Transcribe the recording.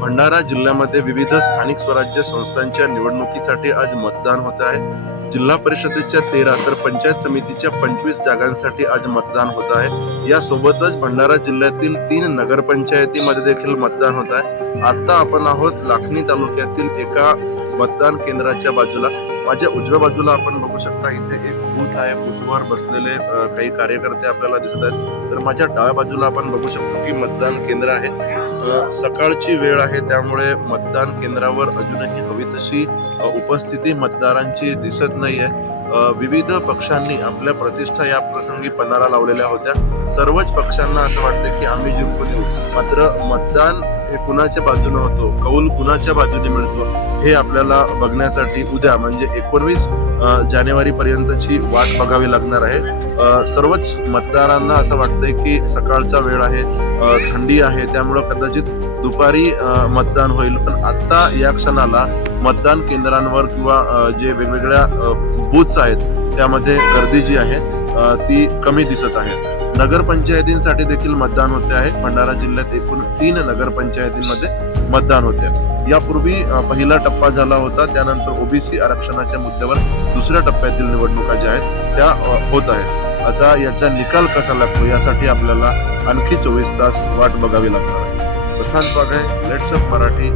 भंडारा जिल्ह्यामध्ये विविध स्थानिक स्वराज्य संस्थांच्या निवडणुकीसाठी आज मतदान होत आहे। जिल्हा परिषदेच्या 13 तर पंचायत समितीच्या 25 जागांसाठी आज मतदान होत आहे। यासोबतच भंडारा जिल्ह्यातील 3 नगरपंचायतीमध्ये देखील मतदान होत आहे। आता आपण आहोत लाखनी तालुक्यातील एका मतदान केंद्राच्या बाजूला। माझ्या उजव्या बाजूला आपण बघू शकता इथे एक बूथ आहे। बूथवर बसलेले काही कार्यकर्ते आपल्याला दिसत आहेत। तर माझ्या डाव्या बाजूला आपण बघू शकतो की मतदान केंद्र आहे। सकाळची वेळ आहे, त्यामुळे मतदान केंद्रावर अजूनही हवी तशी उपस्थिती मतदारांची दिसत नाहीये। विविध पक्षांनी आपल्या प्रतिष्ठा या प्रसंगी पणाला लावलेल्या होत्या। सर्वच पक्षांना असं वाटतं की आम्ही जिंकून येऊ, मात्र मतदान हे कुणाच्या बाजूने होतो, कौल कुणाच्या बाजूने मिळतो हे आपल्याला बघण्यासाठी उद्या म्हणजे 19 जानेवारी पर्यंतची वाट बघावी लागणार आहे। सर्वच मतदारांना असं वाटतंय की सकाळचा वेळ आहे, थंडी आहे, त्यामुळे कदाचित दुपारी मतदान होईल। पण आता या क्षणाला मतदान केंद्रांवर किंवा जे वेगवेगळ्या बूथ्स आहेत त्यामध्ये गर्दी जी आहे ती कमी दिसत आहे। नगरपंचायतींसाठी देखील मतदान होते आहे। भंडारा जिल्ह्यात एकूण 3 नगरपंचायतींमध्ये मतदान होते। यापूर्वी पहिला टप्पा झाला होता, त्यानंतर ओबीसी आरक्षणाच्या मुद्द्यावर दुसऱ्या टप्प्यातील निवडणुका ज्या आहेत त्या होत आहेत। आता याचा निकाल कसा लागतो यासाठी आपल्याला आणखी 24 तास वाट बघावी लागणार आहे। प्रशांत वाघ, लेट्स अप मराठी।